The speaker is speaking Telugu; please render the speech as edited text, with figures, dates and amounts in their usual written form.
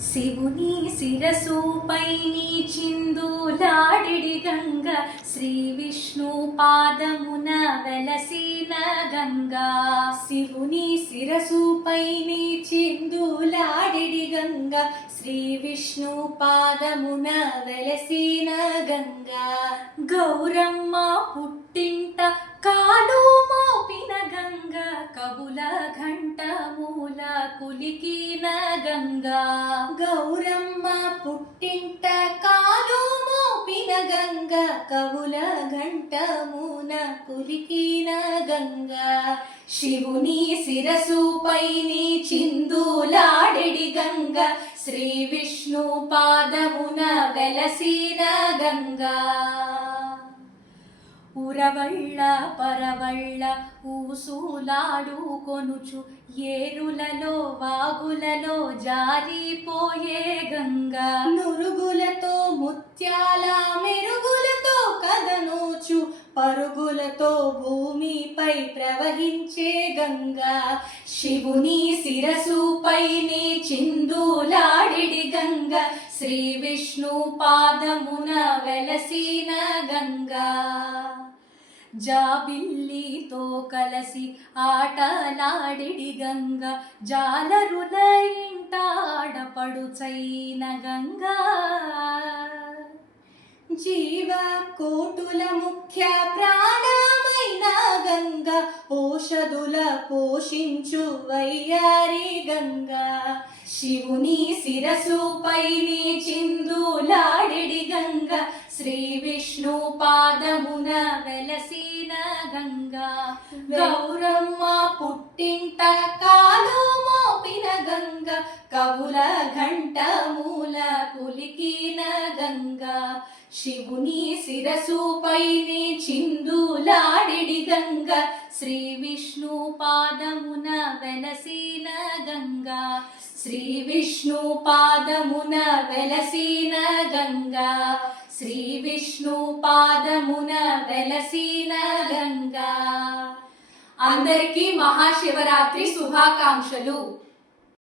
శివుని శిరసుపై నీ చిందులాడిడి గంగ, శ్రీ విష్ణు పాదమున వెలసిన గంగా. శివుని శిరసుపై నీ చిందులాడిడి గంగ, శ్రీ విష్ణు పాదమున వెలసిన గంగా. గౌరమ్మ పుట్టింట కాలు మోపిన గంగ, కవుల ఘంట మూల కులికిన గంగా. గౌరమ్మ పుట్టింట కాలు మోపిన గంగ, కవుల ఘంట మూల కులికిన గంగా. శివుని శిరసుపై నీ చిందులాడెడి గంగ, శ్రీ విష్ణు పాదమున వెలసిన గంగా. ఉరవళ్ళ పరవళ్ళ ఊసులాడు కొనుచు, ఏరులలో వాగులలో జారిపోయే గంగా. నురుగులతో ముత్యాల మెరుగులతో కదనూచు, పరుగులతో భూమిపై ప్రవహించే గంగా. శివుని శిరసుపై నీ చిందులాడిడి గంగ, శ్రీ విష్ణు పాదమున వెలసిన గంగా. జాబిల్లితో కలసి ఆటలాడిడి గంగ, జాలరుల ఇంట ఆడపడుచైన గంగా. జీవ కోటుల ముఖ్య ప్రాణమైన గంగ, ఔషధుల పోషించు వయ్యారి గంగా. శివుని శిరసుపై నీ చిందులాడిడి గంగ, శ్రీ విష్ణు పాదమున వెలసిన గంగా. గౌరమ్మ పుట్టింట కాలు మోపిన గంగ, కవుల ఘంట మూల కులికిన గంగా. శివుని శిరసుపై నీ చిందులాడిడి గంగ, శ్రీ విష్ణు పాదమున వెలసిన గంగా. శ్రీ విష్ణు పాదమున వెలసిన గంగా. శ్రీ విష్ణు పాదమున వెలసిన గంగా. అందరికీ మహాశివరాత్రి శుభాకాంక్షలు.